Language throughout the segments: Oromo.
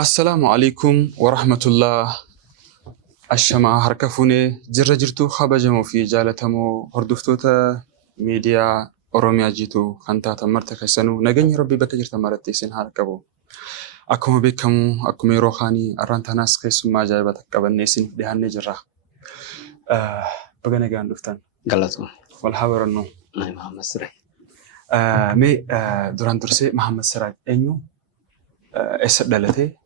السلام عليكم ورحمة الله. الشمع هركفوني جرجرتو خبجمو في جالتمو هردفتوتا ميديا أوروميا جيتو خانتا تمرتك سنو نغني ربي بكجر تمرتي سن هركبو أكو بكمو أكو ميروخاني أرانتا ناس خيسو ما جايبتك قبل سن دهان جرا بغني غان دفتان غلطو والحاور انه محمد سراج مي دوران درسي محمد سراج انيو اسدلتي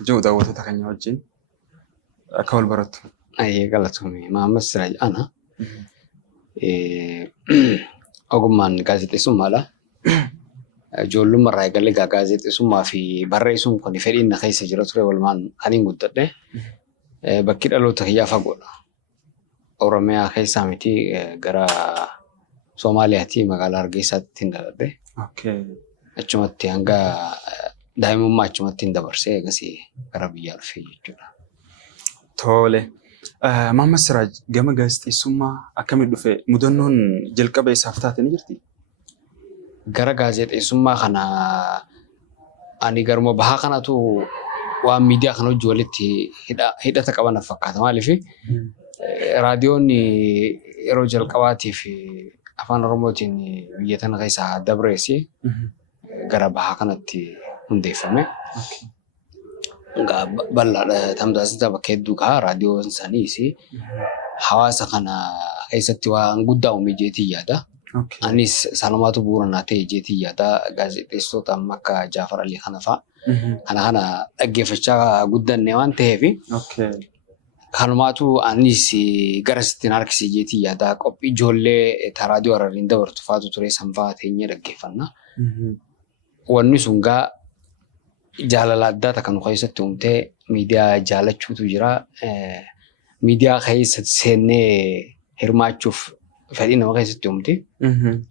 جو داوته تكني وجين أكول برات. أي غلطو محمد سراج أنا أقومان غازيت اسم مالا جولو مرة قال لي غازيت اسم ما في برا اسم كوني فرين نخيس جرات والمان أني مدته بكير ألو تخيا فقول أورامي أخي سامتي غرا سوماليا تي مقال أرجيسات تندرده. أوكي. أجمعتي عنكا دائما ما أجمعتي ندبرسي غسي غرا بيار في جورا. تولي. محمد سراج جمع غازيت اسم ما أكمل دفع مدنون جلك بيس هفتات نجرتي. غرا غازيت اسم ما خنا أني غرمو بها خنا تو وميديا خنا جولتي هدا تكابنا فكات مالي في. راديوني رجل قواتي في أفان رموتيني بيتنا غيسا دبريسي غربها كانت هندفمه بلا تمداس دا بكيدوغا راديو انسانيسي حواسا كنا غيستي وان غدا وميجيتي يادا انيس سلاماتو بورناتي جيتي يادا غازيتيستو تمكا جعفر علي خنفا انا اجفچا غدا نيوان تهفي كلماتو أنيسي غرست ناركسي جيتي يادا قبي جولة تراديو أرليندا ورتفاتو تري سنفات هني رجفنا والنسونجا جالالات تكانو خيسة تومته ميديا جالت شو تجرا ميديا خيسة سنة هرماتشوف فدينا ما خيسة تومته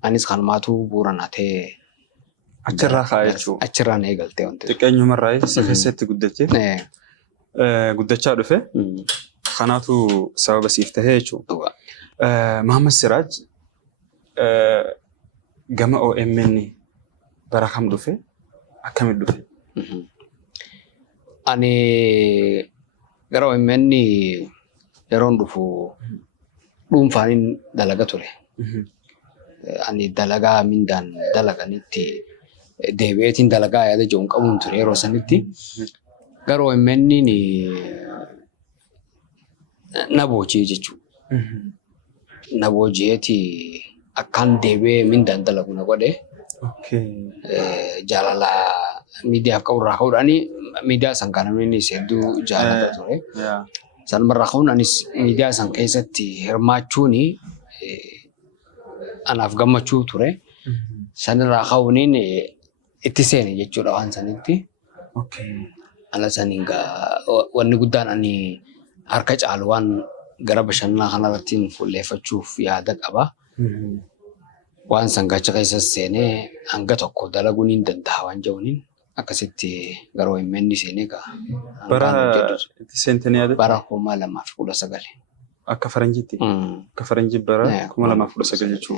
أنيس كلماتو بوراناته أشرا خايشو أشرا نيجالته أنت تكانيو مرة سخسة تقدتي قدتش عارفه خناتو سبب سيفتهيشو محمد سراج جماعة أمني بركم دفع أكمل دفع أني جرا أمني يرون دفو دوم فانين دلقة تري أني دلقة من دان دلقة نتي دهبتين دلقة يا ده جون كمون تري روسانتي جرا أمني ني نبوجي جيجو نبوجيتي أكان دهبة من دان دلقة نقوله جالala media kau ani media sangkana ini sedu jala tore san merakun ani media sangkaisati hermachuni anaf gamachu tore san rakau ini itiseni jechura wan saniti ala saninga wani gudan ani arkaj alwan garabashanna hanaratin fulle fachuf yadak aba wan sanggacha kaisa sene angga tokko dalagunin dandawan jawnin akasitti garo immenni sene ka bara senteni ada bara kuma lama fuda sagale akka faranjiti bara kuma lama fuda sagale jechu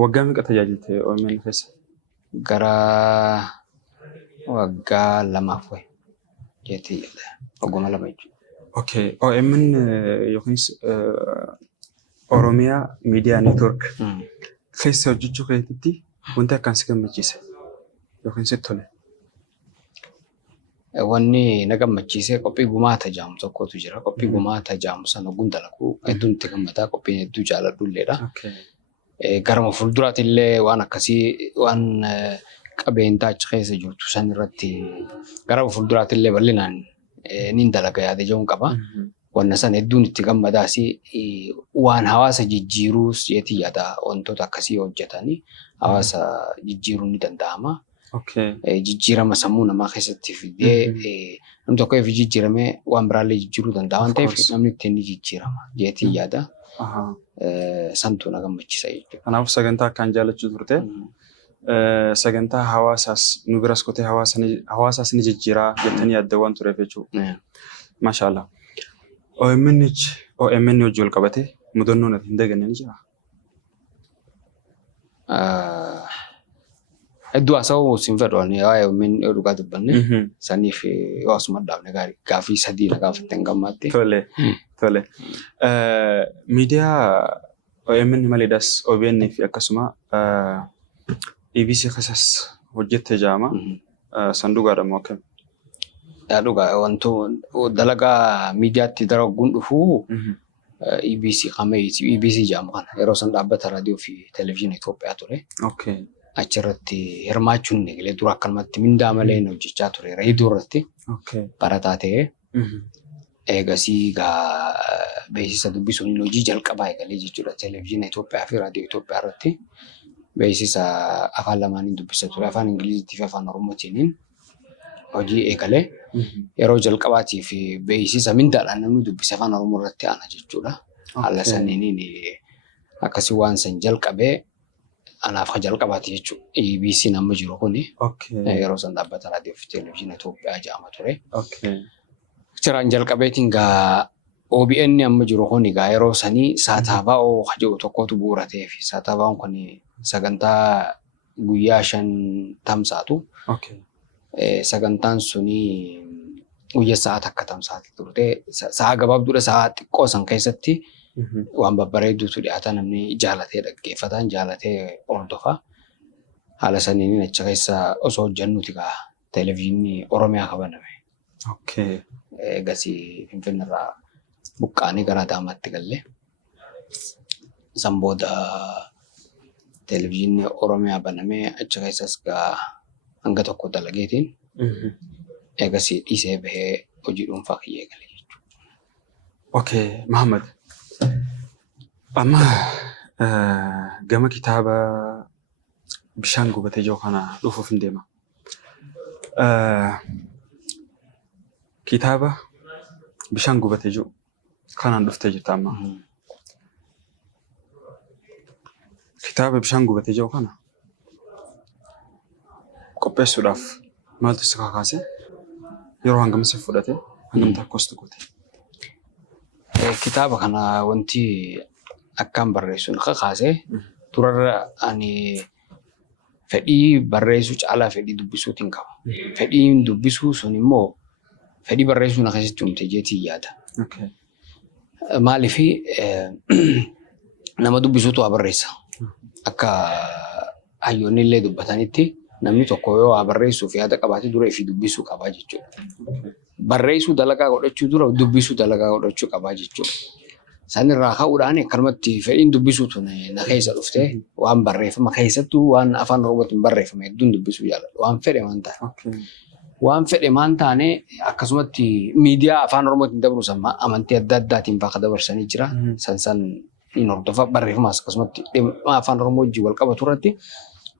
waggami ka tajajilte o immenni fesa gara wagga lama fwe jeti oguma lama jechu okay o immen yokhis Oromia Media Network خيسة وجوجو كيتي وانت كان سكم مجلسه يمكن ستولة واني نجم مجلسه كوبي غماتا جام سكو تجرا كوبي غماتا جام سانو غندلكو ادون تكمتا كوبي دو جالا دوليرا غرام فولدرات اللي وانا كسي وان قبينتا خيسة جوتو سنرتي غرام فولدرات اللي بلنان نيندلكا يا دجون قبا والناس ندون تجمع داسي وان هواس جيروس يتي يدا أنتو تكسي وجتاني هواس جيروني تنداما جيرا ما سمونا ما خسرت في ده نمتو كيف جيرا ما وان برالي جيرو تنداون تيف نمني تاني جيرا ما يتي يدا سانتو نعم متشي أنا في سجنتا كان جالس جذورته سجنتا هواساس نبرس كته هواساس نيجي جيرا جتني الدوان تريفيشو ما شاء الله أو إمني وجول كبته مدنون هندق النجاح hedduu haasa'uu siin fedhu ani waa'ee min dhugaa dubbanne saniif waasuma dhaabne gaaffii sadii na gaafatten gammaatti. Tole. Miidiyaa OMN maleedas OBN fi akkasuma EBC keessas hojjettee jaama. Sanduuqaadha moo akkam? Dhugaa wanto dalagaa miidiyaatti daragguun dhufu EBC qameeti EBC jaamu kana yeroo san dhaabbata raadiyoo fi televezyiinii Itoophiyaa ture. Achirratti hirmaachuun eegalee dura akkanumatti mindaa malee hojjechaa ture reediyoo irratti barataa ta'ee eegasii beeksisa dubbisuun hojii jalqabaa eegalee jechuudha televezyiinii Itoophiyaa fi raadiyoo Itoophiyaa irratti beeksisa afaan lamaaniin dubbisa ture afaan Ingiliziitii fi afaan Oromootiin hojii eegalee yeroo jalqabaatii fi beeksisa mindaadhaan namni dubbisa afaan Oromoo irratti aana jechuudha. Haala saniiniin akkasii waan san jalqabee anaaf jalqabaati jechuudha. EBC nama jiru kuni yeroo san dhaabbata raadiyoo fi televezyiinii Itoophiyaa jedhama ture. Jiraan jalqabeetiin OBN amma jiru kuni yeroo sanii saataaba'oo haja'u tokkotu bu'uura ta'ee fi saataaba'oon kun sagantaa guyyaa 5 tamsaatu. Sagantaan suni guyyaa sa'aat akka tamsaati turte sa'a gabaabduudha sa'a xiqqoo san keessatti waan babbareeduutu dhiyaata namni jaalatee dhaggeeffataan jaalatee hordofa. Haala saniin achi keessa osoo hojjennuuti televezyiinii Oromiyaa kabaname. Eegasii Finfinneerraa buqqaanii gara Adaamaatti galle. San booda televezyiinii Oromiyaa banamee achi keessas hanga tokko dalageetiin eegasii dhiisee bahee hojii dhuunfaa kiyyee gale jechuudha. Mahammad. Amma gama kitaaba bishaan gubatee jiru kana dhufuuf hin deema. Kitaaba bishaan gubatee jiru kanaan dhuftee jirta amma. Kitaaba bishaan gubatee jiru kana qopheessuudhaaf maaltu si kakaase? Yeroo hangam si fudhate? Hangam takkostu goote? Kitaaba kana wanti akkaan barreessuun kakaase turarra ani fedhii barreessuu caalaa fedhii dubbisuutiin qaba. Fedhiin dubbisuu sun immoo fedhii barreessuu na keessatti humte jeetii yaada. Maaliif nama dubbisuutu waa barreessa. Akka hayyoonni illee dubbatanitti namni tokko yoo waa barreessuuf yaada qabaate dura ifii dubbisuu qabaa jechuudha. Barreessuu dalagaa godhachuu dura dubbisuu dalagaa godhachuu qabaa jechuudha. Sanirraa ka'uudhaan akkanumatti fedhiin dubbisuutu na keessa dhufte waan barreeffama keessattuu waan afaan Oromootiin barreeffame hedduun dubbisuu jaalladha. Waan fedhe maan taane. Waan fedhe maan taane akkasumatti miidiyaa afaan Oromootiin dabarus amantii adda addaatiin fa'aa dabarsanii jira. San hin hordofa barreeffamaas akkasumatti afaan Oromoo wajjin wal qabatu irratti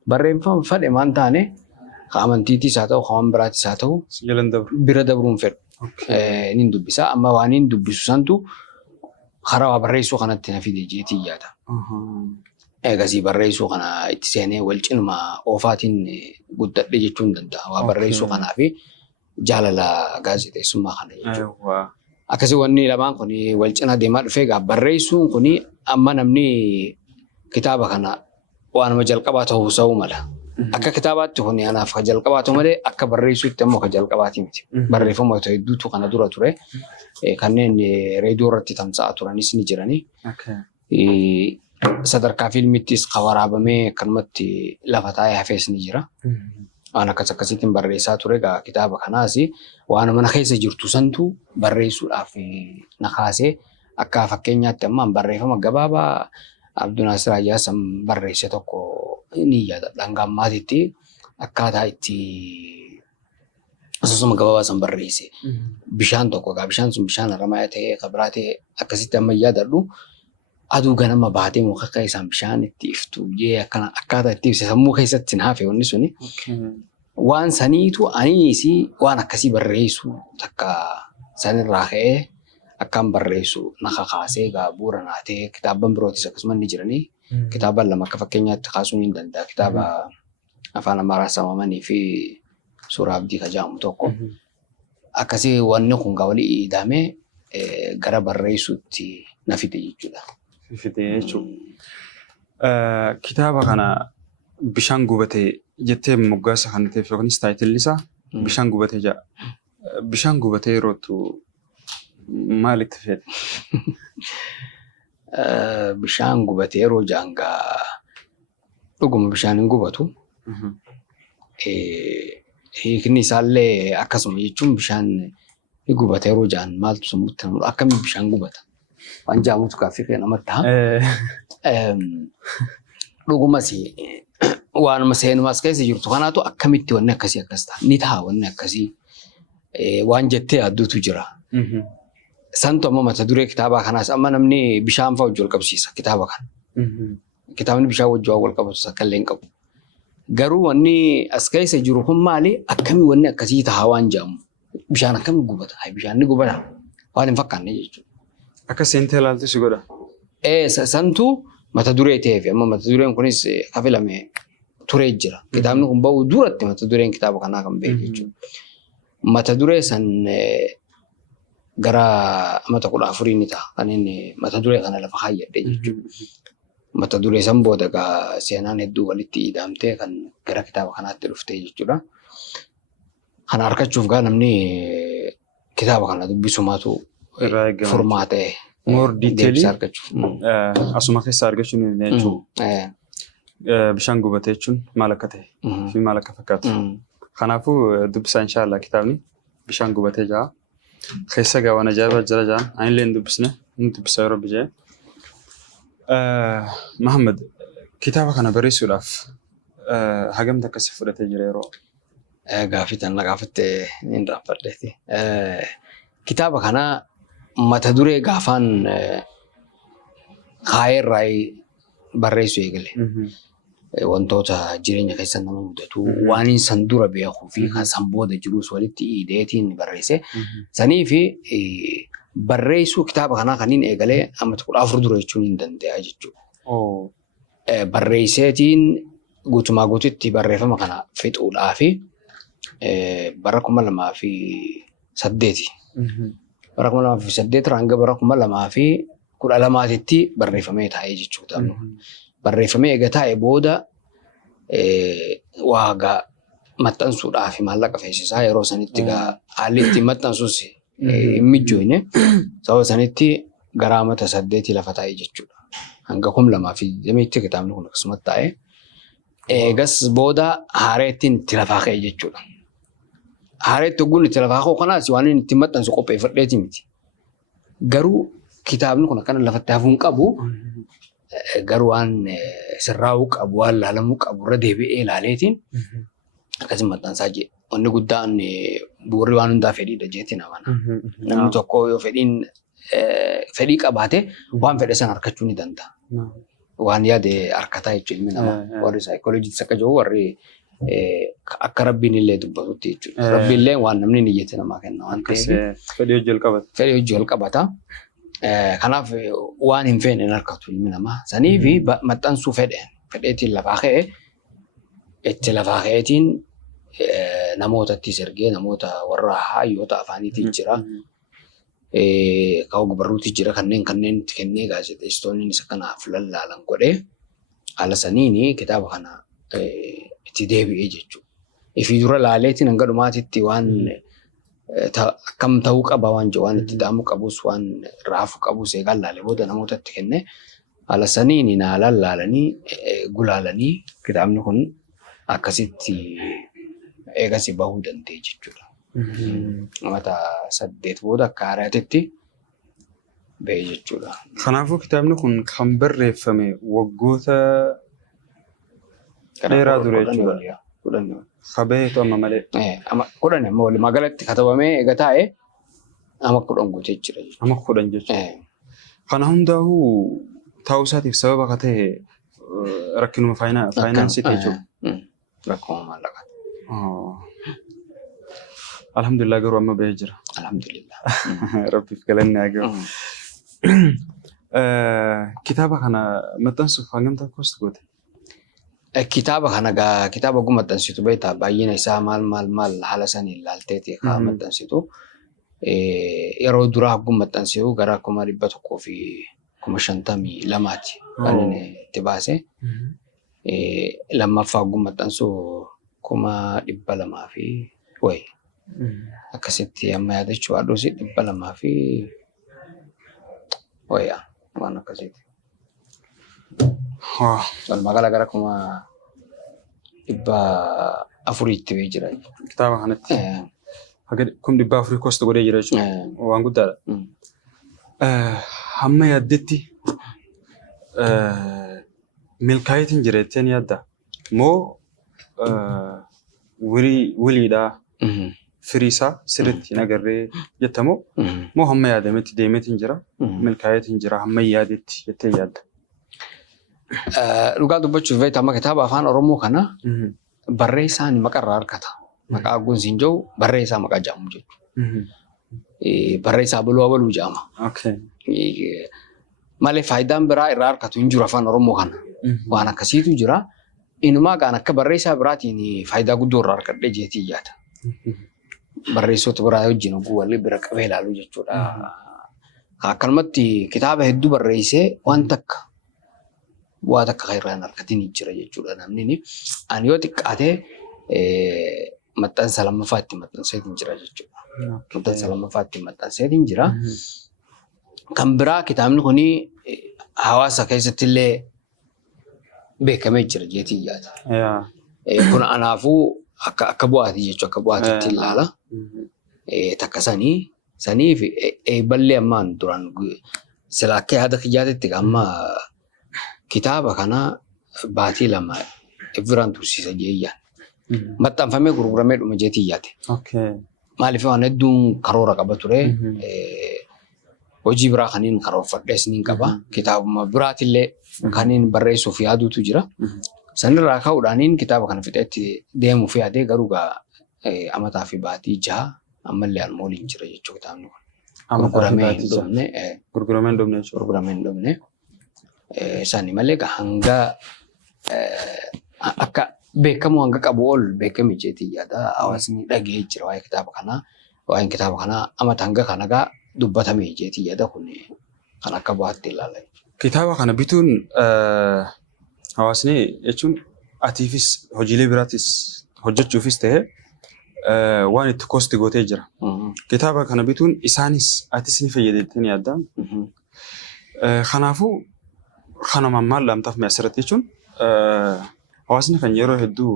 barreeffama fedhe maan taane amantiitis haa ta'u waan biraatis haa ta'u bira dabruun fedhu. Nin dubbisa amma waan hin dubbisu santu karaa waa barreessuu kanatti na fide jeetii yaada. Eegasii barreessuu kana itti seenee wal cinuma oofaatiin guddadhe jechuun danda'a. Waa barreessuu kanaa fi jaalala gaazexeessummaa kana jechuudha. Akkasii wanni lamaan kun wal cina deemaa dhufee barreessuun kun amma namni kitaaba kana waanuma jalqabaa ta'uu mala. Akka kitaabaatti kun anaaf ka jalqabaatu malee akka barreessuutti ammoo ka jalqabaati miti. Barreeffama hedduutu kana dura ture. Kanneen reediyoo irratti tamsa'aa turanis ni jiranii. Sadarkaa fiilmittis ka waraabamee akkanumatti lafa taa'ee hafees ni jira. Waan akkasittiin barreessaa ture kitaaba kanaas waan mana keessa jirtu santu barreessuudhaaf na kaasee akka fakkeenyaatti ammaan barreeffama gabaabaa Abdunaasir Ayyaasaan barreesse tokko ni yaada. Dhangaammaatitti akkaataa itti asosoma gabaabaa san barreesse. Bishaan tokko bishaan sun bishaan Haramayaa ta'ee kabiraa ta'ee akkasitti amma yaadadhu. Aduu ganama baatee muka keessaan bishaan itti iftu akkana akkaataa itti ibsa sammuu keessatti hin hafe wanni suni. Waan saniitu anis waan akkasii barreessu takka sanirraa ka'ee akkaan barreessu na kakaasee bu'uura naa ta'e kitaaban birootis akkasuma ni jiranii. Kitaaban lama akka fakkeenyaatti kaasuu ni danda'a. Kitaaba afaan Amaaraa samamanii fi suuraa abdii kajaamu tokko. Akkasii wanni kun walii ida'amee gara barreessuutti na fide jechuudha. Kitaaba kana bishaan gubatee jettee moggaasa kan ta'eef yookiinis taayitilli isaa bishaan gubatee jedha. Bishaan gubatee yerootu maal itti fedhe? Bishaan gubatee yeroo jaangaa dhuguma bishaan hin gubatu. Hiikni isaallee akkasuma jechuun bishaan ni gubata yeroo jaan maaltu sammuutti namu akkamiin bishaan gubata? Waan jaamutu kaaffii kee namatti ta'a. Dhugumas waanuma seenumas keessa jirtu kanaatu akkamitti wanni akkasii akkas ta'a? Ni ta'a wanni akkasii waan jettee yaadduutu jira. Santu amma mata duree kitaabaa kanaas amma namni bishaan fa'aa wajjin wal qabsiisa kitaaba kana. Kitaabni bishaan wajjin wal qabatu akka illee hin qabu. Garuu wanni as keessa jiru kun maali? Akkamii wanni akkasii ta'a waan jaamu? Bishaan akkamii gubata? Bishaan ni gubata. Waan hin fakkaanne jechuudha. Akka seentee ilaaltu si godha. Santu mata duree ta'eef amma mata dureen kunis hafilame turee jira. Kitaabni kun bahu duratti mata dureen kitaaba kanaa kan beeku jechuudha. Mata duree san gara mata 14 ni ta'a. Kan inni mata duree kana lafa kaayyadhe jechuudha. Mata duree san booda seenaan hedduu walitti hidhamtee kan gara kitaaba kanaatti dhuftee jechuudha. Kana argachuuf namni kitaaba kana dubbisumaatu furmaatee more detailii asuma keessaa argachuun ni jechuudha. Bishaan gubatee jechuun maal akka ta'e fi maal akka fakkaatu. Kanaafuu dubbisaa inshaallah kitaabni bishaan gubatee jira. Keessa waan ajaa'ibaa jira jira. Ani illee dubbisne ni dubbisa yeroo bijee. Muhammad kitaaba kana barreessuudhaaf hagamta akkasii fudhatee jira yeroo? Gaaffii tan gaafatte ni raafadheeti. Kitaaba kana mata duree gaafaan kaayirraa barreessu eegale. Wantoota jireenya keessa nama mudatu waan san dura beekuu fi kan san booda jirus walitti hidheetiin barreesse. Sanii fi barreessuu kitaaba kanaa kaniin eegalee amma 14 dura jechuun hin danda'a jechuudha. Barreesseetiin guutumaa guututti barreeffama kana fixuudhaafi bara 2008 bara 2008 hanga bara 2012tti barreeffamee taa'ee jechuudha. Barreeffamee eega taa'ee booda waagaa maxxansuudhaaf maallaqa feesisaa yeroo sanitti haalli ittiin maxxansuus hin mijoone sababa sanitti gara amata 8 lafa taa'ee jechuudha. Hanga 2020tti kitaabni kun akkasumatti taa'ee eegas booda haareettiin itti lafaa ka'e jechuudha. Haareetti ogguun itti lafaa ka'u kanaas waan inni ittiin maxxansu qopheeffadheeti miti. Garuu kitaabni kun akkana lafatti hafuu hin qabu. Garuu waan sirraa'uu qabu waan laalamuu qabu irra deebi'ee ilaaleetiin akkasuma maxxansaa jee. Wanni guddaan bu'uurri waan hundaa fedhiidha jeetiin amana. Namni tokko yoo fedhii qabaate waan fedhe san harkachuu ni danda'a. Waan yaade harkataa jechuun ilmi namaa warri saayikooloojiitis akka jiru warri akka rabbiin illee dubbatutti jechuudha. Rabbiin illee waan namni ni iyyate namaa kenna waan ta'eef fedhii hojii ol qabata. Kanaaf waan hin feene hin harkatu ilmi namaa. Sanii fi maxxansuu fedheetiin lafaa ka'e itti lafaa ka'eetiin namootatti sirgee namoota warra hayyoota afaaniitiin jira. Ka'u gubbarruutti jira kanneen itti kennee gaazexeessitoonni isa kanaaf lallaalan godhee haala saniini kitaaba kana itti deebi'ee jechuudha. Ifii dura laaleetiin hanga dhumaatitti waan akkam ta'uu qaba waan jiru waan itti da'amuu qabus waan raafuu qabus eegaan laalee booda namootatti kennee haala saniini naa lallaalanii gulaalanii kitaabni kun akkasitti eegasii bahuu danda'e jechuudha. Amata 8 booda akka haaraatitti ba'e jechuudha. Kanaafuu kitaabni kun kan barreeffame waggoota dheeraa dura jechuudha. Kabeetu amma malee. Kudhan amma walumaa galatti katabamee eega taa'ee amma 10 guutee jira jechuudha. Amma 10 jechuudha. Kana hundaa'uu ta'uu isaatiif sababa akka ta'e rakkinuma faayinaansiiti jechuudha. Rakkuma maallaqaa. Alhamdulillah garuu amma ba'ee jira. Alhamdulillah. Rabbiif galanni haa gahu. Kitaaba kana maxxansuuf hangamtaa kosti goote? Kitaaba kana kitaaba oguu maxxansitu beektaa baay'ina isaa maal haala saniin ilaalteeti haa maxxansitu. Yeroo duraa oguu maxxansitu gara 152 kan inni itti baase. lammaffaa maxxansuu 200,000 fi wayi. Akkasitti amma yaadachuu haadhuusi 200 fi wayyaa waan akkasitti. Magaalaa gara 400 ta'ee jira. Kitaaba kanatti. Haga 400 kosta godhee jira jechuudha. Waan guddaadha. Hamma yaaddetti milkaa'itiin jira jettee yaadda moo wiliidhaa firii isaa sirriitti hin agarree jettamoo moo hamma yaadametti deemeetiin jira milkaa'itiin jira hamma yaadetti jettee yaadda? Dhugaa dubbachuuf beektaa amma kitaaba afaan Oromoo kana barreessaan maqarraa argata. Maqaa Aggoon siin jiru barreessaa maqaa jedhamu jechuudha. Barreessaa Baluu Abaluu jedhama. Malee faayidaan biraa irraa argatu hin jiru afaan Oromoo kana. Waan akkasiitu jira. Inumaa kan akka barreessaa biraatiin faayidaa guddoo irraa argadhee jeetii yaada. Barreessota biraa wajjin oguu walii bira qabee ilaaluu jechuudha. Akkanumatti kitaaba hedduu barreessee waan takka irraa hin argatiin jira jechuudha namni. Ani yoo xiqqaatee maxxansa lammaffaatti maxxanseetiin jira jechuudha. Maxxansa lammaffaatti maxxanseetiin jira. Kan biraa kitaabni kuni hawaasa keessatti illee beekamee jira jeetii yaada. Kun anaafuu akka bu'aati jechuudha akka bu'aatitti ilaala. Takka saniif ballee ammaan duraan sila akka yaada kiyyaatitti amma kitaaba kana baatii 2 biraan tursiisa jeeyyaan. Maxxanfamee gurguramee dhuma jeetii yaate. Maaliif waan hedduun karoora qaba ture. Hojii biraa kaniin karoorfadhees ni qaba. Kitaabuma biraatillee kaniin barreessuuf yaaduutu jira. Sanirraa ka'uudhaaniin kitaaba kana fixeetti deemuuf yaadee garuu amataa fi baatii 6 ammallee almooliin jira jechuu kitaabni kun. Gurguramee hin dhumne. Isaanii malee hanga akka beekamu hanga qabu ol beekame jeetii yaada. Hawaasni dhagee jira waa'ee kitaaba kanaa. Waa'een kitaaba kanaa amata hanga kana dubbatame jeetii yaada kun kan akka bu'aatti ilaala. Kitaaba kana bituun hawaasni jechuun atiifis hojiilee biraattis hojjechuufis ta'ee waan itti kosti gootee jira. Kitaaba kana bituun isaanis atis ni fayyadeettee ni yaaddaa. Kanaafuu kanuma maal laamtaaf asirratti jechuun hawaasni kan yeroo hedduu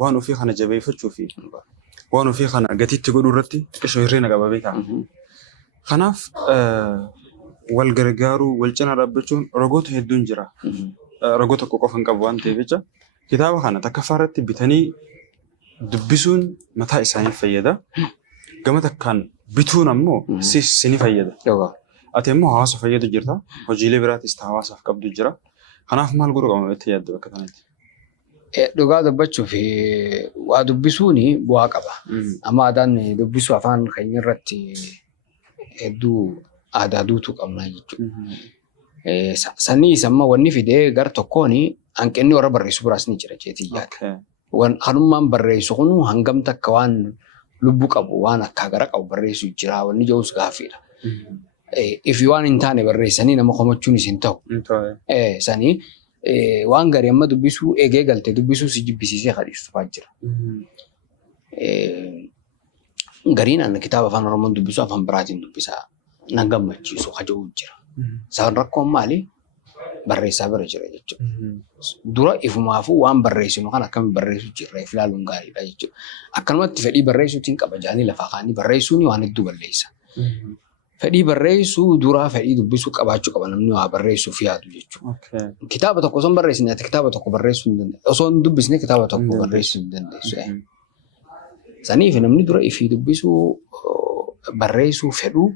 waan ofii kana jabeeffachuu fi waan ofii kana gatiitti godhuu irratti xiqqoo hirreena qaba beekaa. Kanaaf wal gargaaruu wal cina dhaabbachuun rogoota hedduun jira. Ragoo tokko qofa hin qabu waan ta'eef jecha kitaaba kana takkaffaa irratti bitanii dubbisuun mataa isaaniif fayyada. Gama takkaan bituun ammoo si ni fayyada. Ati immoo hawaasa fayyadu jirta. Hojiilee biraatis hawaasaaf qabdu jira. Kanaaf maal godhuu qabna itti yaaddu bakka kanatti? Dhugaa dubbachuuf waa dubbisuun bu'aa qaba. Amma aadaan dubbisuu afaan keenya irratti hedduu aadaa duutuu qabna jechuudha. Saniis amma wanni fidee gar tokkoon hanqinni warra barreessu biraas ni jira jeetii yaada. Hanummaan barreessu kun hangam takka waan lubbuu qabu waan akka gara qabu barreessu jira wanni jedhus gaaffiidha. Ifi waan hin taane barreessanii nama komachuunis hin ta'u. Sanii waan gaarii amma dubbisuu eegee galtee dubbisuu si jibbisiisee kadhiistufaa jira. Gariin ani kitaaba afaan Oromoon dubbisu afaan biraatiin dubbisaa na gammachiisu haja'uu jira. Isaan rakkoon maali? Barreessaa bira jira jechuudha. Dura ifumaafuu waan barreessinu kan akkamiin barreessuu jirra ilaaluun gaariidha jechuudha. Akkanumatti fedhii barreessuutiin qaba jaanii lafaa kaanii barreessuun waan hedduu balleessa. Fedhii barreessuu duraa fedhii dubbisuu qabaachuu qaba namni waa barreessuuf yaadu jechuudha. Kitaaba tokko osoo hin barreessine ati kitaaba tokko barreessuu hin dandeessu. Osoo hin dubbisne kitaaba tokko barreessuu hin dandeessu. Saniif namni dura ifii dubbisuu barreessuu fedhuu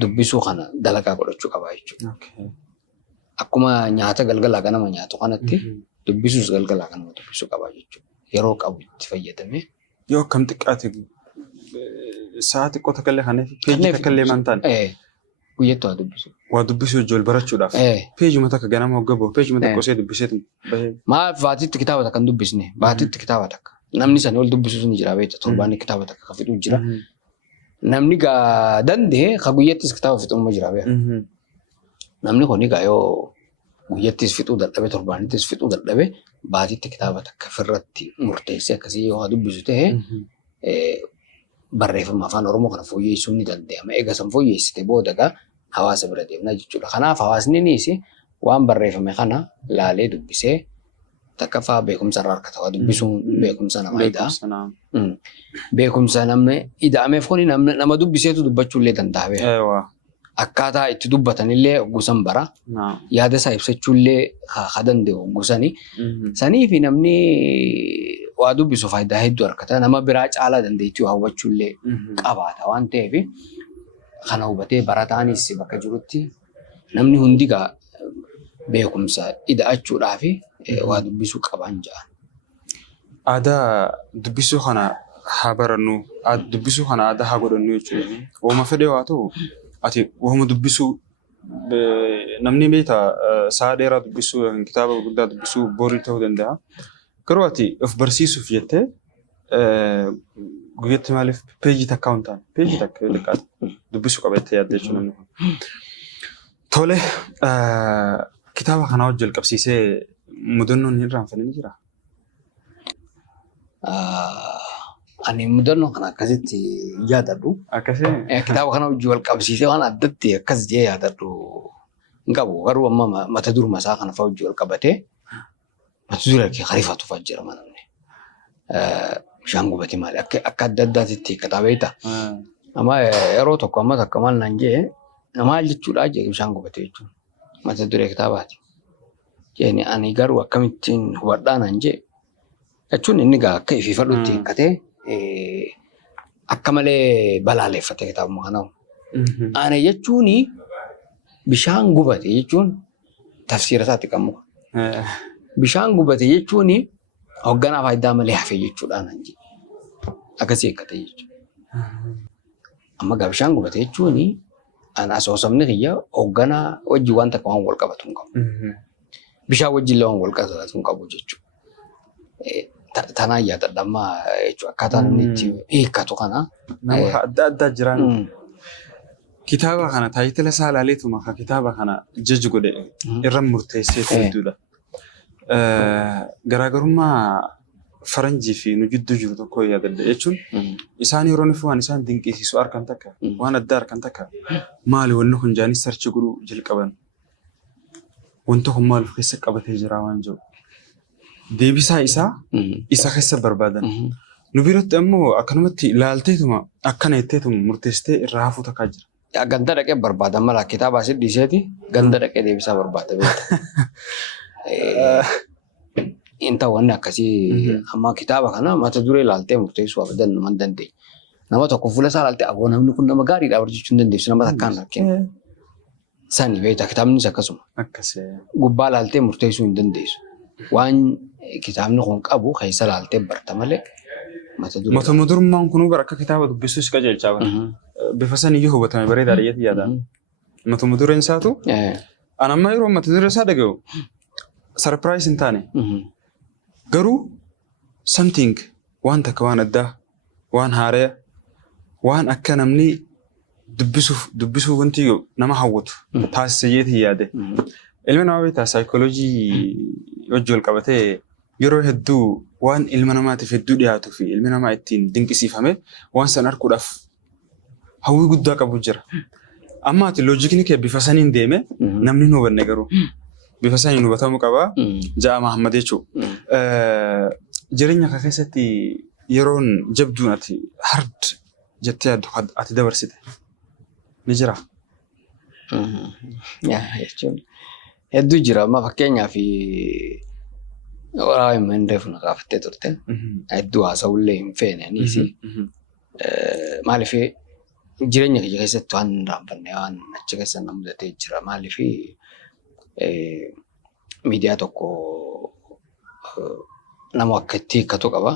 dubbisuu kana dalagaa godhachuu qaba jechuudha. Akkuma nyaata galgalaa ganama nyaatu kanatti dubbisuus galgalaa ganama dubbisuu qaba jechuudha. Yeroo qabu itti fayyadamee. Yoo akkam xiqqaate sa'aa xiqqoo takkallee kaneef peejii takkallee maan taane. Guyyaatti waa dubbisu. Waa dubbisuu ijool barachuudhaaf. Peejuma takka ganama hogga bahu peejuma takka osoo dubbisee bahee. Maaf baatitti kitaaba takka hin dubbisne baatitti kitaaba takka. Namni sana ol dubbisuus ni jira beekta torbaanni kitaaba takka ka fixuu jira. Namni gaa dandee ka guyyattis kitaaba fixuuma jira beekta. Namni kun egaa yoo guyyattis fixuu dadhabe torbaanittis fixuu dadhabe baatitti kitaaba takka ofirratti murteessee akkasii yoo dubbisu ta'e barreeffama afaan Oromoo kana fooyyessuun ni danda'ama. Egaa san fooyyessite booda egaa hawaasa bira deemna jechuudha. Kanaaf hawaasnis waan barreeffame kana laalee dubbisee takkaffaa beekumsa irraa harkata. Waa dubbisuun beekumsa namaa idaa. Beekumsa namni ida'ameef kuni nama dubbiseetu dubbachuu illee danda'a. Akkaataa itti dubbatanillee oggusan bara. Yaada isaa ibsachuu illee haa danda'u oggusanii. Sanii fi namni waa dubbisu faayidaa hedduu harkata. Nama biraa caalaa dandeettii hawwachuu illee qabaata waan ta'eef kana hubatee barataanis bakka jirutti namni hundi beekumsa ida'achuudhaaf waa dubbisuu qaban jedhan. Aadaa dubbisuu kana haa barannu, dubbisuu kana aadaa haa godhannu jechuudha. Ooma fedhee waa ta'u ati ooma dubbisuu namni beekta sa'a dheeraa dubbisuu kitaaba guddaa dubbisuu borii ta'uu danda'a. Garuu ati of barsiisuuf jettee guyyatti maaliif peejii takka hin taane peejii takka yoo xiqqaate dubbisuu qaba jettee yaadda jechuudha namni kun. Tole kitaaba kana wajjin jalqabsiisee mudannoon hin irraanfanne ni jiraa? Ani mudannoo kana akkasitti yaadadhu. Akkasii? Kitaaba kana wajjin wal qabsiisee waan addatti akkas jee yaadadhu hin qabu. Garuu amma mata duruma isaa kana fa'aa wajjin wal qabatee mata duree kee hariifatu fa'aa jira manamne. Bishaan gubatee maali? Akka adda addaatitti kitaaba eetaa. Amma yeroo tokko amma takka maal naan jee maal jechuudha jee bishaan gubatee jechuudha. Mata duree kitaabaati. Jeeni ani garuu akkamittiin hubadhaa naan jee jechuun inni akka ififadhutti hiikkatee akka malee balaaleffate kitaabuma kana. Ana jechuun bishaan gubate jechuun tafsiira isaatti kan muka. Bishaan gubate jechuun hoogganaa faayidaa malee hafee jechuudha naan jee. Akkasii hiikkate jechuudha. Amma bishaan gubate jechuun ana asoosamni kiyya hoogganaa wajjin waan takka waan wal qabatu hin qabu. Bishaan wajjin illee waan wal qabatu hin qabu jechuudha. Tanaan yaadadha amma jechuudha. Akkaataa namni itti hiikkatu kana. Nama adda addaa jiraan. Kitaaba kana taayitila isaa ilaaleetuma kitaaba kana jajji godhe irra murteessee hedduudha. Garaagarummaa faranjii fi nu gidduu jiru tokko yaadadha jechuun isaan yeroo nufi waan isaan dinqisiisu harkan takka waan addaa harkan takka maali wanni kun jaanis sarchi godhuu jalqaban wanta kun maal of keessa qabatee jira waan jiru deebisaa isaa isa keessa barbaadan nu biratti ammoo akkanumatti ilaalteetuma akkana jetteetuma murteessitee irraa hafuu takkaa jira. Ganda dhaqee barbaadan mala kitaaba asii dhiiseeti ganda dhaqee deebisaa barbaada beekta. Inta wanni akkasii amma kitaaba kana mata duree ilaaltee murteessuu abadan nama hin dandeenye. Nama tokko fuula isaa ilaaltee aboo namni kun nama gaariidha barjechuu hin dandeessu nama takkaan rakkina. Sani beekta kitaabnis akkasuma. Gubbaa ilaaltee murteessuu hin dandeessu. Waan kitaabni kun qabu keessa ilaaltee barta malee mata duree. Mata durummaan kunuu bara akka kitaaba dubbisuus qajeelchaa bara. Bifa sanii yoo hubatame bareedaadha jetti yaadaan. Mata dureen isaatu an amma yeroo mata duree isaa dhaga'u sarpiraayis hin taane. Garuu something waan takka waan addaa waan haaraa waan akka namni dubbisuu wanti nama hawwatu taasisa jeetii yaade. Ilmi namaa beektaa saayikooloojii wajjin wal qabatee yeroo hedduu waan ilma namaatiif hedduu dhiyaatuu fi ilmi namaa ittiin dinqisiifame waan san arguudhaaf hawwii guddaa qabu jira. Amma ati loojikni kee bifa saniin deeme namni hin hubanne garuu. Bifa saniin hubatamuu qaba. Ja'a Mahammad jechuudha. Jireenya kee keessatti yeroon jabduun ati hard jettee yaaddu ati dabarsite ni jira. Jechuun hedduu jira. Amma fakkeenyaaf waraabaa hin reefu na gaafattee turte. Hedduu haasa'ullee hin feene aniisi. Maaliif jireenya kee keessatti waan hin raanfanne waan achi keessa na mudatee jira. Maaliif miidiyaa tokko nama akka itti hiikkatu qaba.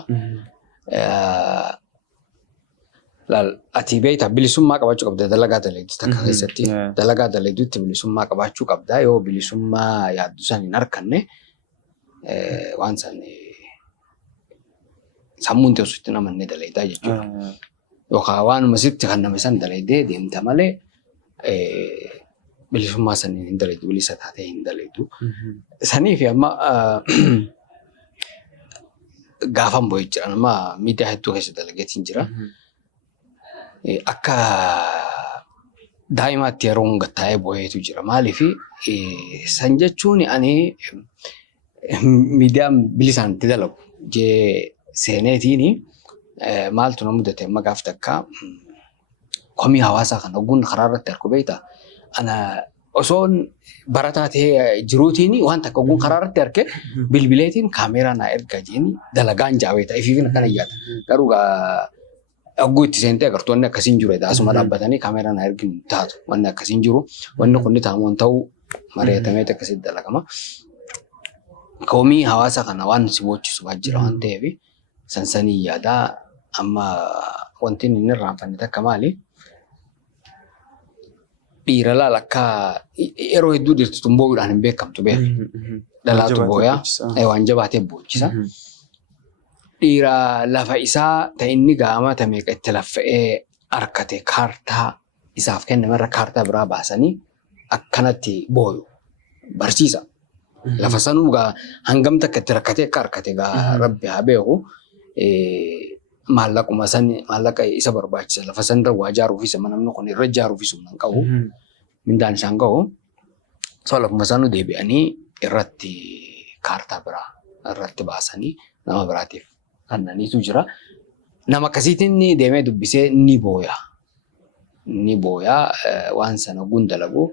Ati beektaa bilisummaa qabaachuu qabda dalagaa dalagaa takka keessatti. Dalagaa dalaguutti bilisummaa qabaachuu qabda. Yoo bilisummaa yaaddu san hin arganne waan san sammuun teessuutti nama inni dalagaa jechuudha. Yookaan waanuma sitti kan nama san dalagdee deemta malee bilisummaa saniin hin daleetu bilisa taatee hin daleetu. Sanii fi amma gaafan bo'ee jira amma miidiyaa hedduu keessa dalageetiin jira. Akka daa'imaatti yeroo hundaa'ee bo'eetu jira. Maaliif san jechuun ani miidiyaan bilisaan itti dalagu jee seeneetiin maaltu na mudate amma gaaf takka komii hawaasaa kan oguun karaa irratti argu beektaa. Ana osoon barataa ta'ee jiruutiin waan takka oguun karaa irratti arge bilbileetiin kaameeraa naa erga jeeni dalagaan jaaweta ifiifin akkana yaada. Garuu oguu itti seentee agartoonni akkasiin jiru asuma dhaabbatanii kaameeraa naa ergin taatu wanni akkasiin jiru wanni kun taamuun ta'uu mari'atamee akkasitti dalagama. Komii hawaasaa kana waan si bochisu waajjira waan ta'eef sansanii yaadaa amma wanti inni irraanfanne takka maali? Dhiira laala akka yeroo hedduu dhiirtuun boo'uudhaan hin beekamtu beeku. Dhalaatu booyaa waan jabaatee boochisa. Dhiira lafa isaa ta'e inni gaamata meeqa itti laffa'ee harkate kaartaa isaaf kennamerra kaartaa biraa baasanii akkanatti booyu barsiisa. Lafa sanuu hangam takka itti rakkatee akka harkate rabbi haa beeku. Maallaquma sani maallaqa isa barbaachisa lafa sanirra waa ijaaruufis namni kun irra ijaaruufis humna hin qabu. Mindaan isaan qabu. So lafuma sanuu deebi'anii irratti kaartaa biraa irratti baasanii nama biraatiif kennaniitu jira. Nama akkasiitiin deemee dubbisee ni booya. Ni booya waan sana oguun dalagu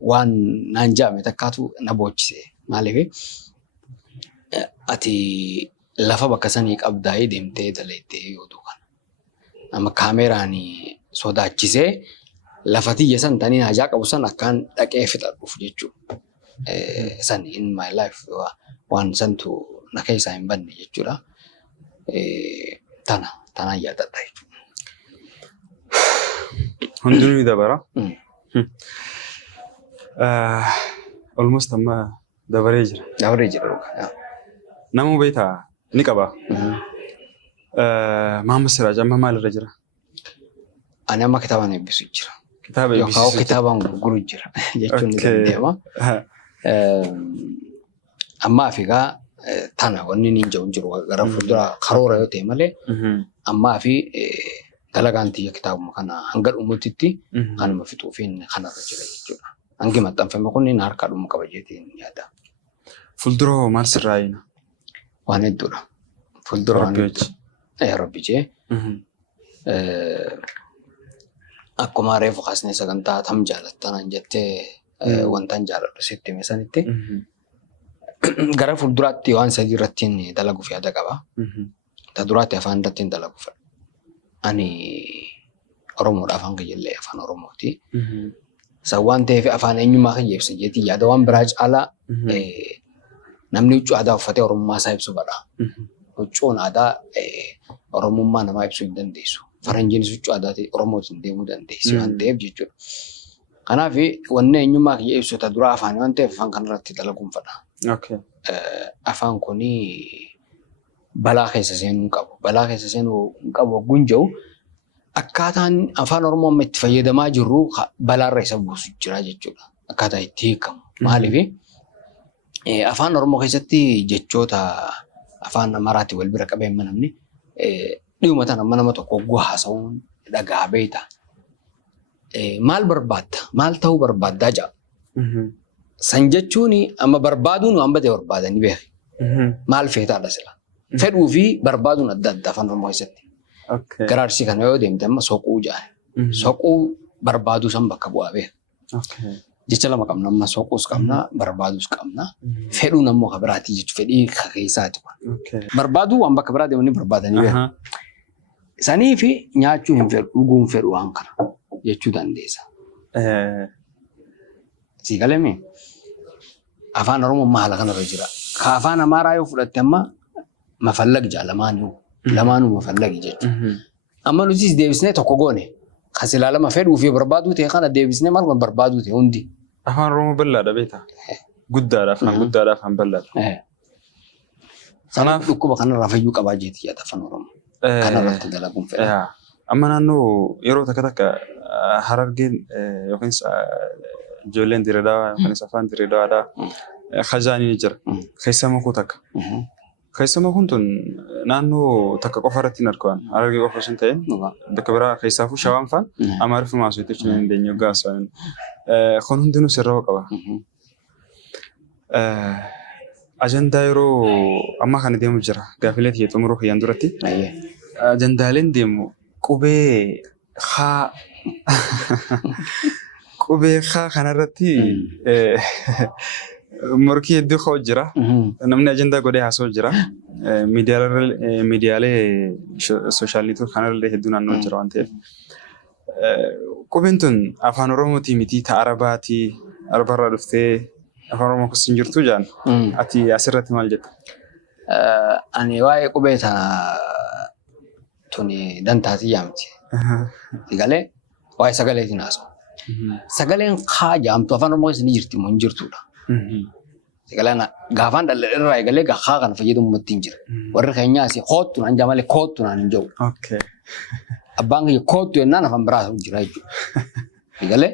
waan naan jaame takkaatu na boochise. Maaliif ati lafa bakka sanii qabdaa'ee deemtee daleettee yoo ta'u kana. Nama kaameeraan sodaachisee lafa tiyya san tanii hajaa qabu san akkaan dhaqee fixadhuuf jechuudha. San in my life waan santu na keessaa hin banne jechuudha. Tana yaadadha jechuudha. Hundinuu dabara. Almost amma dabaree jira. Dabaree jira. Namuu beektaa ni qaba. Maamma Siraaj amma maalirra jira? Ani amma kitaabaan eebbisu jira. Kitaaba eebbisu yookaan kitaabaan gurguru jira jechuun ni dandeema. Ammaa fi tana wanni ni jiru gara fuuldura karoora yoo ta'e malee ammaa fi dalagaan tiyya kitaabuma kana hanga dhumuutitti kanuma fixuufiin kanarra jira jechuudha. Hangi maxxanfame kun inni harkaa dhumu qaba jeetiin yaada. Fuuldura maal sirraayina? Waan hedduudha. Fuuldura waan hedduudha. Rabbi jee. Akkuma reefu kaasnee sagantaa tam jaalattanaan jettee wantaan jaaladhu sitti meesanitti. Gara fuulduraatti waan sadii irratti dalaguuf yaada qaba. Ta duraatti afaan irratti dalaguuf. Ani Oromoodha afaan kiyyaillee afaan Oromooti. San waan ta'eef afaan eenyummaa kan ibsa jeetii yaada waan biraa caalaa namni huccuu aadaa uffatee Oromummaa isaa ibsu badha. Huccuun aadaa Oromummaa namaa ibsuu hin dandeessu. Faranjiinis huccuu aadaatiin Oromootiin deemuu dandeessi waan ta'eef jechuudha. Kanaaf wanni eenyummaa kiyya ibsu ta duraa afaan waan ta'eef afaan kanarratti dalaguun fadha. Afaan kuni balaa keessa seenuu hin qabu. Balaa keessa seenuu hin qabu wagguun jiru akkaataan afaan Oromoo amma itti fayyadamaa jirru balaarra isa buusu jira jechuudha. Akkaataa itti hiikamu. Maaliif afaan Oromoo keessatti jechoota afaan Amaaraatti wal bira qabee namni dhiyuma tana nama tokko wagguu haasa'uun dhagaa beekta. Maal barbaadda? Maal ta'uu barbaaddaa jaa? San jechuun amma barbaaduun waan badee barbaadanii beeku. Maal feetaadha sila? Fedhuu fi barbaaduun adda adda afaan Oromoo keessatti. Garaarsii kana yoo deemte amma soquu jaa. Soquu barbaaduu san bakka bu'aa beeku. Jecha lama qabna amma soquus qabna barbaaduus qabna. Fedhuun ammoo kan biraati jechuudha. Fedhii keessaati. Barbaaduu waan bakka biraa deemanii barbaadanii beeku. Sanii fi nyaachuu hin fedhu dhuguun fedhu waan kana jechuu dandeessa. Si galame afaan Oromoo maala kanarra jira. Ka afaan Amaaraa yoo fudhatte amma mafallag jaa lamaanuu mafallagi jechuudha. Amma nutis deebisnee tokko goone. Kas ilaalama fedhuu fi barbaaduu ta'e kana deebisnee maal barbaaduu ta'e hundi. Afaan Oromoo bal'aadha beektaa? Guddaadha afaan bal'aadha. Kanaaf dhukkuba kanarraa fayyuu qabaa jeetii yaada afaan Oromoo. Kanarratti dalaguun fedha. Amma naannoo yeroo takka Harargeen yookiin ijoolleen Dirreedawaa yookiin afaan Dirreedawaadhaa Khazaanii ni jira. Keessa makuu takka. Keessa makuun tun naannoo takka qofa irratti hin argaman. Harargee qofa osoo hin ta'in bakka biraa keessaafuu Shawaan fa'aan Amaariffaa maasootii jechuun hin dandeenye gaasaan. Kun hundinuu sirraa qaba. Ajandaa yeroo ammaa kana deemu jira. Gaafilee tiyya xumuruu kiyyaan duratti. Ajandaaleen deemu qubee haa kanarratti morkii hedduu ka'u jira. Namni ajandaa godhee haasa'u jira. Miidiyaalee sooshaal neetwoorkii kanarra hedduu naannoo jira waan ta'eef. Qubeen tun afaan Oromootii miti ta'a Arabaatii Arabarraa dhuftee afaan Oromoo kunis hin jirtu jaan. Ati asirratti maal jetta? Ani waa'ee qubee tana tuni dantaatii yaamti. Galee waa'ee sagaleetiin haasa'u. Sagaleen haa jaamtu afaan Oromoo keessa ni jirti moo hin jirtudha. Sagaleen gaafaan dhal'irraa eegalee haa kana fayyadamumatti hin jira. Warri keenyaas koottu naan jaamalee koottu naan hin jiru. Abbaan kiyya koottu yennaan afaan biraa jira jechuudha. Galee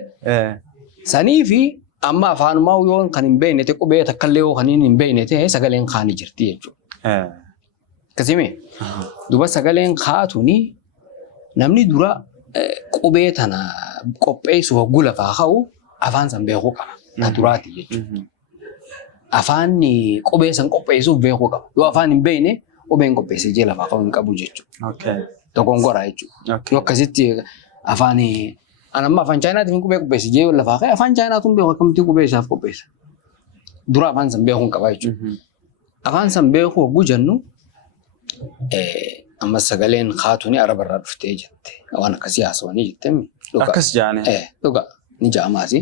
sanii fi amma afaanumaa yoo kan hin beekne ta'e qubee takkallee yoo kan hin beekne ta'e sagaleen haa ni jirti jechuudha. Akkasimi duba sagaleen haa tuni namni dura qubee tana qopheessuuf hogguu lafaa ka'u afaan san beekuu qaba. Na duraati jechuudha. Afaan qubee san qopheessuuf beekuu qaba. Yoo afaan hin beekne qubeen qopheessee jee lafaa ka'uu hin qabu jechuudha. Dogongoraa jechuudha. Yoo akkasitti afaan anamma afaan Chaayinaatiin qubee qopheessee jee lafaa ka'e afaan Chaayinaatuun beeku akkamitti qubee isaaf qopheessa. Dura afaan san beekuu qaba jechuudha. Afaan san beekuu hogguu jennu amma sagaleen haatuni Arabarraa dhuftee jette. Waan akkasii haasawanii jettee. Akkas jaane. Dhugaa ni jaamaasi.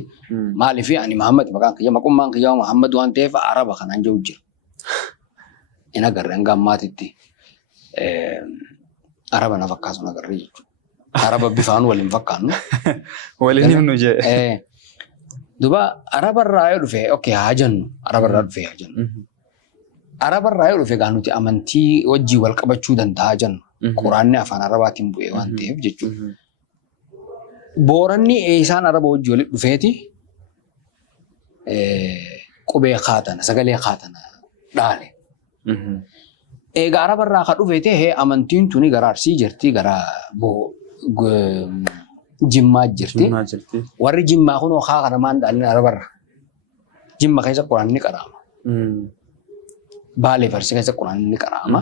Maaliif ani Muhammad maqaan kiyya maqummaan kiyyaa Muhammad waan ta'eef Araba kanaan jiru jira. Ina garreen gammaatitti Araba na fakkaatu na garree jechuudha. Araba bifaan waliin fakkaannu. Waliin himnu jee. Duba Arabarraa yoo dhufe haa jennu Arabarraa dhufe haa jennu. Arabarraa yoo dhufe nuti amantii wajjii wal qabachuu danda'a jennu. Quraanni afaan Arabaatiin bu'ee waan ta'eef jechuudha. Booranni isaan Araba wajjii walitti dhufeeti qubee haatana sagalee haatana dhaale. Egaa Arabarraa kan dhufe ta'e amantiin tuni gara Arsii jirti gara Jimmaa jirti. Warri Jimmaa kunoo haa kana maan dhaalin Arabarra. Jimma keessa quraanni qaraama. Baalee Farsii keessa quraanni qaraama.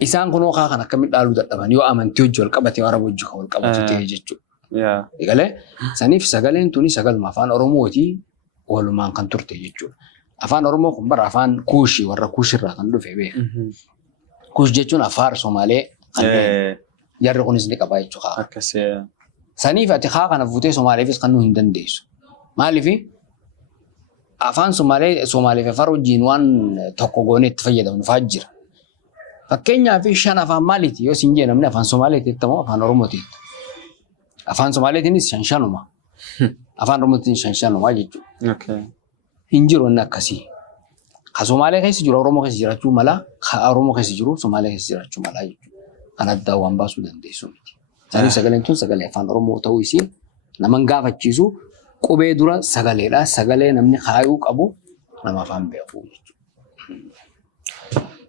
Isaan kunoo haa kana akkamitti dhaaluu dadhaban yoo amantii wajjii wal qabate Araba wajjii kan wal qabatu ta'e jechuudha. Egalee saniif sagaleen tuni sagaluma afaan Oromootii walumaan kan turte jechuudha. Afaan Oromoo kun bara afaan Kuushii warra Kuushirraa kan dhufe beeka. Kuush jechuun Afaar Somaalee kan jarri kunis ni qaba jechuudha. Saniif ati haa kana fuutee Somaaleefis kan nu hin dandeessu. Maaliif afaan Somaaleef Afaar wajjin waan tokko goonee itti fayyadamnu fa'aa jira. Fakkeenyaaf 5 afaan maaliiti yoo siin jee namni afaan Somaaleetti jettamoo afaan Oromootti. Afaan Somaaleetiinis 5 afaan Oromootiin 5 jechuudha. Hin jiru inni akkasii. Ka Somaalee keessa jiru Oromoo keessa jiraachuu mala, ka Oromoo keessa jiru Somaalee keessa jiraachuu mala jechuudha. Kan addaa waan baasuu dandeessu miti. Saniif sagaleen tun sagalee afaan Oromoo ta'uu isii nama gaafachiisu qubee dura sagaleedha. Sagalee namni kaayuu qabu nama afaan beeku jechuudha.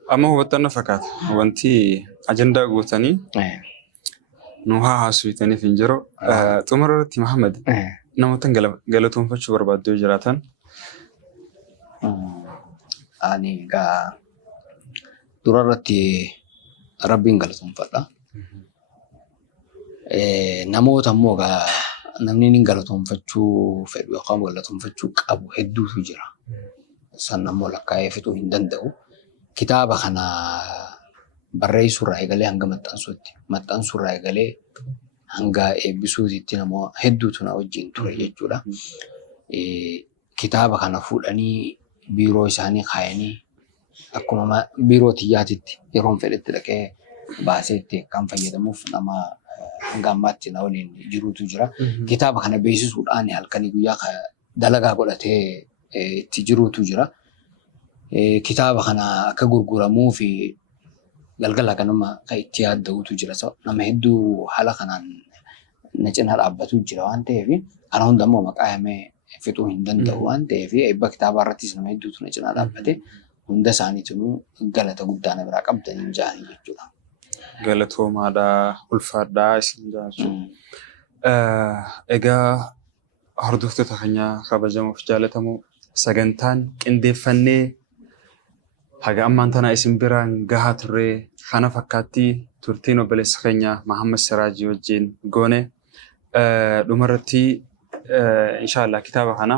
Amma hubannoo fakkaata. Wanti ajandaa guutanii nu haa haasofitaniif hin jiru. Xumura irratti Muhammad namoota galatoomfachuu barbaaddu yoo jiraatan. Ani egaa dura irratti Rabbiin galatoomfadha. Namoota immoo egaa namni inni galatoomfachuu fedhu yookaan galatoomfachuu qabu hedduutu jira. San ammoo lakkaa'ee fixuu hin danda'u. Kitaaba kana barreessuurraa eegalee hanga maxxansuurraa eegalee hanga eebbisuutitti namoota hedduutu na wajjin ture jechuudha. Kitaaba kana fuudhanii biiroo isaanii kaayanii akkuma biiroo xiyyaatitti yeroon fedhetti dhaqee baaseetti kan fayyadamuuf nama hanga ammaatti na waliin jirutu jira. Kitaaba kana beeksisuudhaan halkanii guyyaa dalagaa godhatee itti jirutu jira. Kitaaba kana akka gurguramuu fi galgala kanuma kan itti yaadda'utu jira. Nama hedduu haala kanaan na cinaa dhaabbatu jira waan ta'eef kana hunda immoo maqaa himee fixuu hin danda'u waan ta'eef eebba kitaabaa irrattis nama hedduutu na cinaa dhaabbate hunda isaaniitinuu galata guddaa na biraa qabdanii jaanii jechuudha. Galatoomaadhaa ulfaadhaa isin jaachuudha. Egaa hordoftoota keenya kabajamoo fi jaallatamoo sagantaan qindeeffannee haga ammaan tana isin biraan gahaa turre kana fakkaatti turtiin obboleessa keenya Mahammad Siraajii wajjin goone dhumarratti inshallah kitaaba kana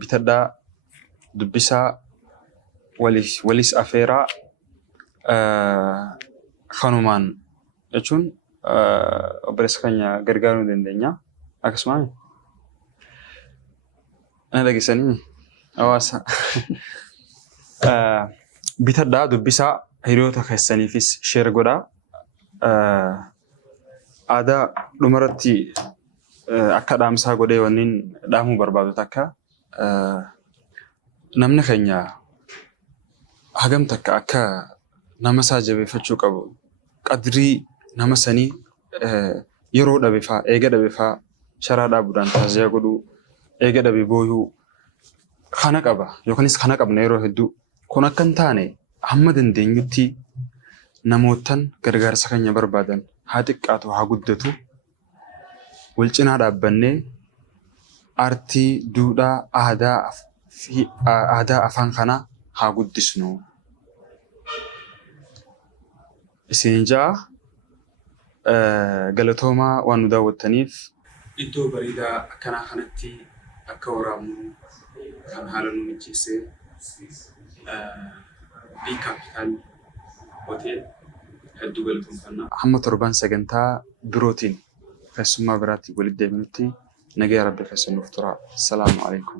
bitadhaa dubbisaa walis afeeraa kanumaan jechuun obboleessa keenya gargaaruu dandeenya. Akkasumaan ana dhageessanii hawaasa bitadhaa dubbisaa hiriyoota keessaniifis sheer godhaa. Aadaa dhumarratti akka dhaamsaa godhee wanniin dhaamuu barbaadu takka namni keenya hagam takka akka nama isaa jabeeffachuu qabu qadrii nama sanii yeroo dhabe fa'aa eega dhabe fa'aa sharaa dhaabuudhaan taasisaa godhuu eega dhabe booyuu kana qaba yookaanis kana qabna yeroo hedduu kun akka hin taane hamma dandeenyutti namootan gargaarsa keenya barbaadan haa xiqqaatu haa guddatu wal cinaa dhaabbannee aartii duudhaa aadaa afaan kanaa haa guddisnu. Isin ja'a galatoomaa waan nu daawwattaniif iddoo bareedaa akkanaa kanatti akka waraabnu kan haala nu mijeessee B-Capital Hotel hedduu galatoomfannaa. Hamma torban sagantaa birootiin keessummaa biraatti walitti deebinutti nagaa rabbi keessa nuuf tura. Salaamu alaikum.